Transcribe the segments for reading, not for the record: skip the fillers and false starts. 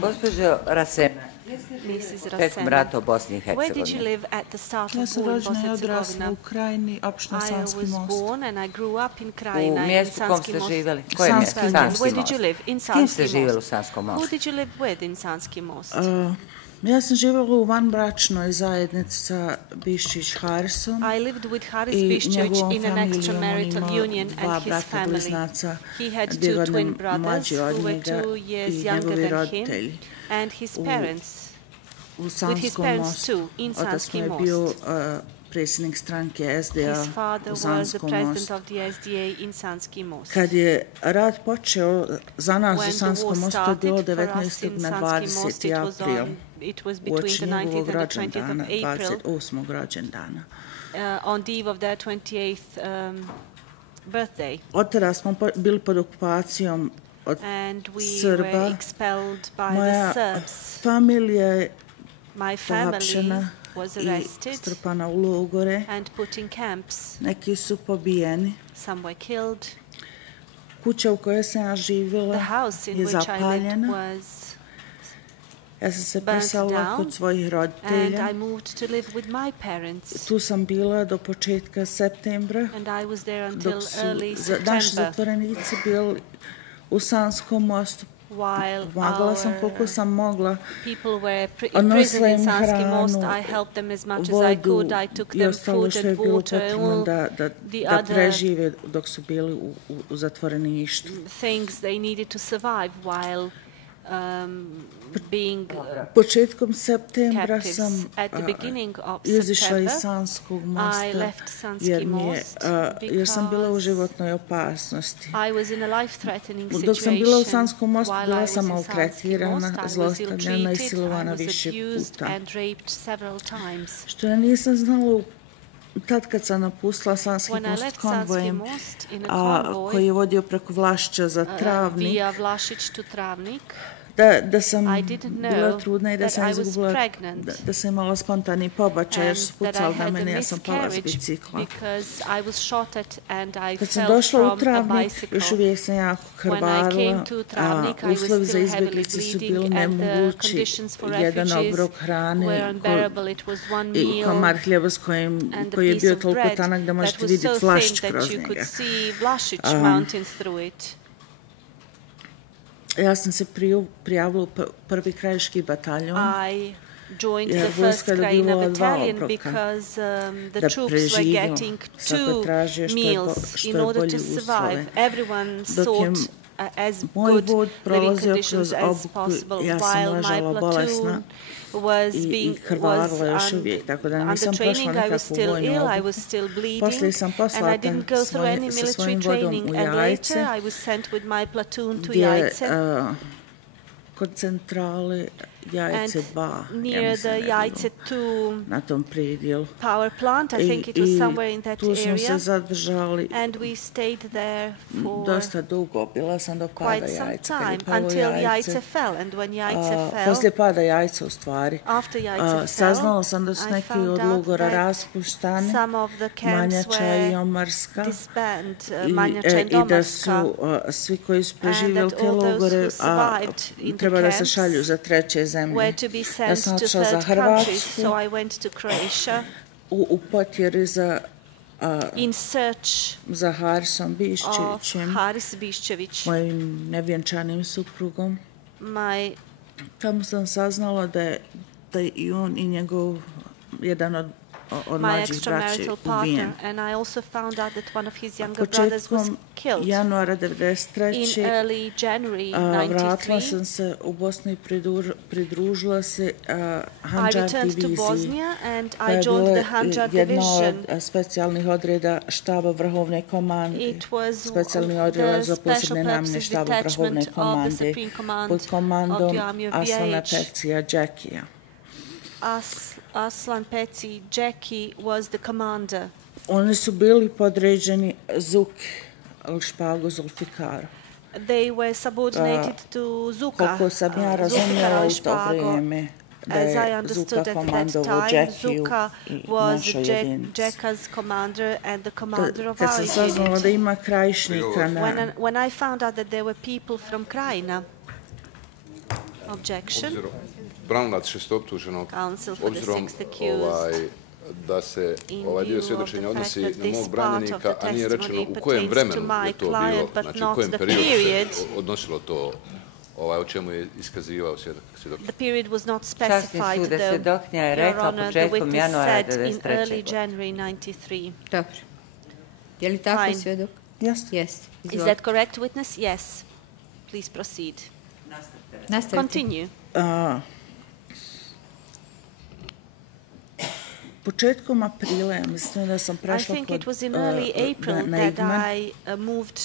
Gospođo Rasena, Mrs. početkom Rasena, rata u Bosni i where did you Hercegovini. live at the start Ja of sam war in rođena i Bosnia odrasla Herzegovina? u Krajini, opština I Sanski was most. born and I grew up in U Krajina in mjestu u kom Sanski ste most. živjeli? Koje mjesto? Sanski most. Where did Sanski you live? In most. S kim ste Sanski živjeli u most. Sanskom Who mostu? did you live with in Sanski most? Ja sam živjela u vanbračnoj zajednici sa Biščić Harisom I lived with Haris i Biščević njegovom in an familijom. On extramarital ima union dva and his brata family. bliznaca, He had 2 two godine twin brothers mlađi who od were njega 2 years i younger njegovi than him, roditelji. and his parents, U with his Sanskom parents mostu. too, in Otac Sanski mu je bio most. predsjednik stranke SDA His father u was the Sanskom president mostu. of the SDA in Sanski most. Kad je rat počeo za nas u When the Sanskom war mostu, to je bilo started for us 19. in na Sanski most, 20. april. it was Uoči between the 19th njegovog and the 20th rođendana, of April. 28. rođendana. On the eve of their 28th birthday. Od tada smo bili pod okupacijom od And we Srba. were expelled by Moja the Serbs. familija je My family pohapšena was i arrested strpana u logore. and put in camps. Neki su pobijeni. Some were killed. Kuća u kojoj sam ja živjela The house in je which I lived zapaljena. was Ja sam se burnt preselila down, kod svojih and roditelja. I moved to live with my parents. Tu sam bila do početka septembra, And I was there until dok su early naši September, zatvorenici bili u Sanskom mostu. while Pomagala sam koliko our sam mogla. people were in Odnosila prison in im Sanski most. hranu, I helped them as much as I vodu could. I took i them ostalo food što je and bilo water, potrebno all da other prežive dok su bili u zatvoreništvu. things they needed to survive while being Početkom septembra captives. sam At the beginning of izišla iz September, Sanskog I mosta left Sanski jer most jer sam bila u because životnoj opasnosti. I was in a life-threatening situation. Dok sam bila u Sanskom mostu, While I bila was sam in Sanski maltretirana, most, I was zlostavljana i ill-treated, silovana I was više abused puta. and raped several times. Što ja nisam znala tad kad sam napustila Sanski When I most left Sanski konvojem, most in a convoy koji je vodio preko Vlašća za Travnik, via Vlašić to Travnik, da sam I didn't know bila trudna i da that sam I was izgubila, pregnant. da sam imala spontani pobačaj jer and su that I pucali na had a mene, ja sam pala s miscarriage bicikla. because I was shot at and I Kad sam fell došla u from a Travnik, bicycle. još uvijek sam jako When I krvarila, came to Travnik, I was uslovi za still heavily izbjeglice su bili bleeding and the nemogući, conditions for jedan refugees obrok were hrane unbearable. It was one i meal komad hljeba and koji a je piece bio of toliko bread tanak da that možete was vidjeti so Vlašć thin kroz that you could njega. see Vlašić mountains through it. Ja sam se prijavila u prvi krajiški bataljon. I joined Jer the first vojska je Krajina dobivala 2 battalion obroka because the da troops were preživimo. getting Svako 2 tražio meals in order to survive. Everyone Dok je sought as moj good vod living prolazio conditions kroz as obuku, possible, ja sam while my ležala bolesna platoon was i krvarila još uvijek, tako da nisam under prošla training. I was nikakvu still vojnu ill, I obuku. was still bleeding, Poslije sam and I poslata didn't go through any sa svojim military vodom training. u And Jajce, later I was sent with my platoon to gdje Jajce. kod centrale Jajce 2, ja near mislim the da je bilo, Jajce 2 na tom predjelu. power plant, I think it was somewhere in that tu smo se area, zadržali and we stayed there for dosta dugo, bila sam do pada quite some Jajca. Kad je time palo until Jajce Jajce, fell. And when Jajce fell, poslije pada Jajca u stvari, after Jajce fell, saznala sam da su I neki found od out logora that raspuštani, some of the camps Manjača i were Omarska, disbanded, Manjača and i da Omarska, su svi koji su and preživjeli that te all those logore who survived in the treba da se camps šalju za treće zemlje. were to be Ja sent sam to otišla za third countries. Hrvatsku So I went to Croatia u potjeri in search za Harisom of Biščevićem, Haris Biščević. mojim nevjenčanim suprugom. My Tamo sam saznala da i on i njegov jedan od my mlađih braća extramarital ubijen. partner, and I also found out that one of his younger brothers was Početkom killed. januara In 1993. early January Vratila 93, sam se u Bosnu i pridružila se I Handžar returned to diviziji. Bosnia and koja I je joined bila the Handžar jedna division. od specijalnih odreda štaba vrhovne komande. It was Specijalni odjel the za posebne special namjene purposes štaba vrhovne detachment of the komande Supreme Command pod of komandom the Army of Aslana BiH. Percija Džekija. Aslan Peci Džeki was the commander. Oni su bili podređeni Zuki, Špagu Zulfikaru. They were subordinated to Zuka. Koliko sam ja razumjela u to vrijeme, da As I je understood Zuka at that komandovao time, Džekiju Zuka i was našoj jedinici. Džeka's commander and the commander of Kad our sam saznala da unit. ima krajišnika When I found out that there were people from Krajina, Objection. Branilac šestoptuženog, Counsel for the obzirom sixth accused. da se ovaj dio svjedočenja odnosi na mog branjenika, a nije rečeno u kojem pertains to vremenu my je to client, bilo, but znači u not kojem the periodu period. se odnosilo to, o čemu je iskazivao svjedok. The period was not Časni specified, sude, though, svjedokinja je Your rekla Honor, the početkom witness januara said in 1993. early January 93. Dobro. Je li tako, Fine. svjedok? Jeste. Jeste. Is that correct, witness? Yes. Please proceed. Nastavite. Continue. Početkom aprila, ja mislim da sam I prešla think kod, it was in early April na that Igman I moved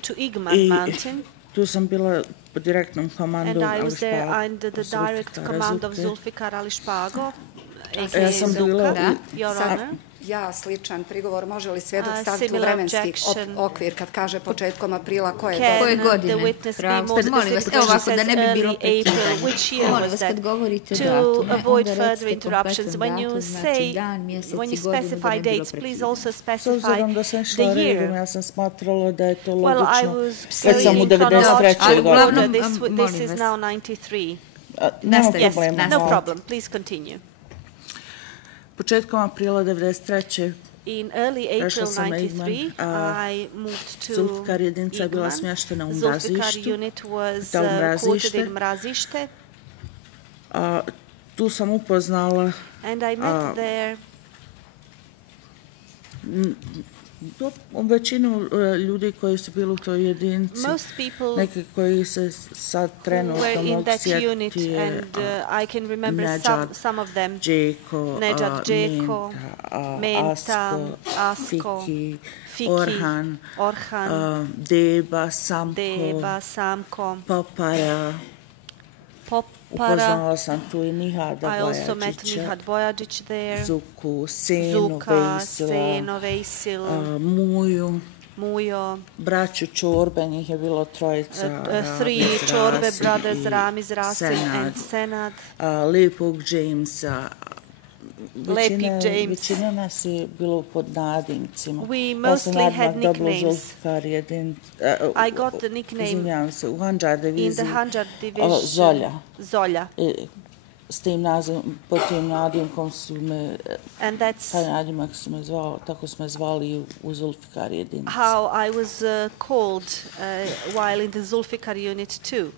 to Igman i Mountain, tu sam bila pod direktnom komandom and I was there Ališpaga, under the Zulfikara direct command of Zuke. Zulfikar Ališpago, Ja aka sam bila Zuka, u- Your Sad, Honor. ja sličan prigovor, može li svjedok staviti u Similar vremenski objection. okvir kad kaže početkom aprila koje Can Koje godine? godine? the witness be Pravo more ste. Molim vas, specific evo because she ovako, da says ne bi bilo early April? prekidanja. Which year Molim was vas, that? kad govorite To datume, avoid onda further recite interruptions, kompletan when you datum, znači say, dan, mjesec when i you godinu, da specify ne bi bilo dates, please prekidanja. also S specify obzirom da sam the išla redom, year. ja sam smatrala da je to Well, I logično. was Već sam u in chronological 93. uglavnom, godini. order. This molim is vas. now 93. Nema Nastavite. problema. No hvala. problem. Please continue. Početkom aprila 93. In early Prešla April sam na Igman, 93, a I moved to Zulfikar jedinica je bila Igman. smještena u Zulfikar Mrazištu. unit was Da, u quartered Mrazište. in Mrazište, Tu sam upoznala and I met there većinu ljudi koji su bili u toj jedinici. most people Neki koji se sad who trenutno were in mogu that unit, sjetiti and I can remember Nedžad, some of them. Džeko, Nedžad Džeko, Menta, Asko, Fiki, Orhan, Orhan, Deba, Samko, Deba, Samko, Popara. Popara. Upoznala sam tu i Nihada I also met Bojačića, Nihad Bojačić there, Zuku, Senu, Zuka, Vejsila, Seno, Vejsil, Muju, Mujo, braću Čorbe, njih je bilo trojica. three Ramiz, Čorbe Rasim brothers, i Ramiz, Rasim, Senad. and Senad. Lepog Jamesa. Lepig James. Većina nas je bilo pod nadimcima. We Pa sam mostly had odmah dobila nicknames. Zulfikar I got the nickname izvinjavam se, u Handžar in diviziji. the Handžar division. Zolja. Zolja. S tim nazivom, pod tim nadimkom su me, And that's taj nadimak su me zvali, tako su me zvali u Zulfikar jedinici. how I was called while in the Zulfikar unit too.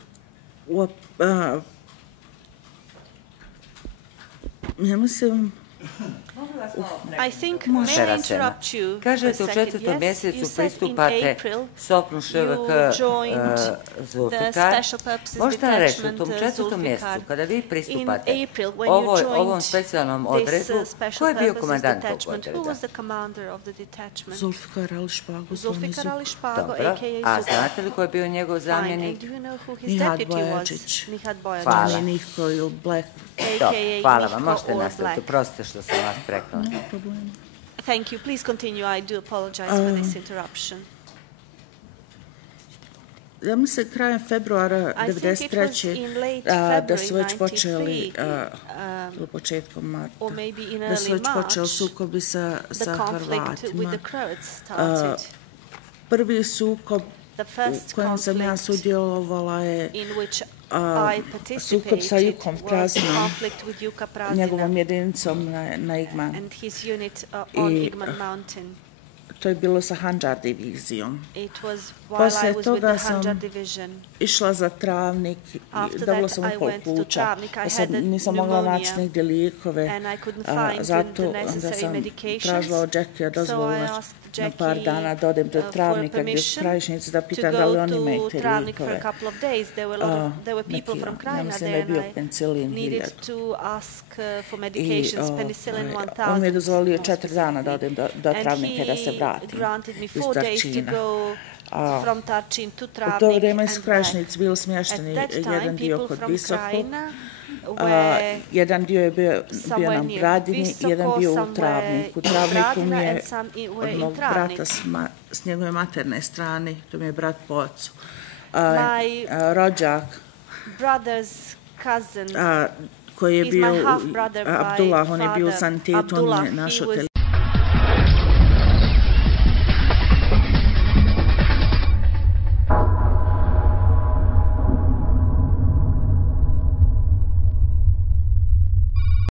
Ja mislim, I think, may I interrupt you for a Kažete u second? četvrtom Yes, mjesecu you said in pristupate April Sopnu ŠVK you joined the Zulfikar. Special Purposes Možete nam reći u Detachment tom četvrtom mjesecu Zulfikar. kada vi pristupate In April, when you joined ovom specijalnom this odredu, ko Special je bio Purposes komandant tog Detachment, who odreda? was the commander of the detachment? Zulfikar Ališpagu, Zulfikar Zuk, Ališpago, Dobro. aka A Zuka. znate li ko je bio njegov Fine. zamjenik? And do you know who his Nihad deputy Bojačić. was? Nihad Bojačić. Hvala. Meni Nihko ili Black. Dobro, aka hvala vam, Nihko možete or nastaviti. Black. Prostite što sam vas prekala. Thank you. Please continue. I do apologize for this interruption. Ja mislim krajem februara I think it was 93. in late da su već February počeli, 93, ili početkom marta, or maybe in da su early već počeli March, sukobi sa the conflict with Hrvatima. the Croats started. Prvi sukob The u first kojem sam ja conflict sudjelovala je in which I sukob sa participated Jukom was Praznom, conflict with Juka njegovom Prazina jedinicom na Igman. and his unit on I, Igman Mountain. To je bilo sa Handžar divizijom. It was while Poslije I was with toga the Handžar sam division. išla za Travnik, After dobila that, sam I upal went to pluća, Travnik. I pa sad had nisam mogla naći pneumonia, nigdje lijekove, and I couldn't find zato the onda necessary sam medications. tražila od Jackija dozvolu So I na asked par Jackie, dana da odem do for Travnika gdje su permission krajišnici da to pitam da li go oni imaju to te Travnik for a lijekove. couple of days. There were people Neki, from ja Krajina mislim da there, je bio and I penicilin needed 1000. to ask for I medications, penicillin 1000. on mi je dozvolio most 4 dana da odem do And Travnika da se he vratim granted me iz 4 days to Tarčina. go from Tarčin to U Travnik to vrijeme su and krajišnici bili back. smješteni At that time, jedan dio people kod from Visokog, Krajina were jedan dio je bio somewhere na near Bradini, Visoko, jedan bio u somewhere Travniku. in Travniku mi Bradina je and some were od in mog Travnik. brata s njegove materne strane, to mi je brat po ocu. My Rođak brother's cousin koji je is bio, my half-brother by Abdullah, on je bio u father. sanitetu, on Abdullah, je he našao was te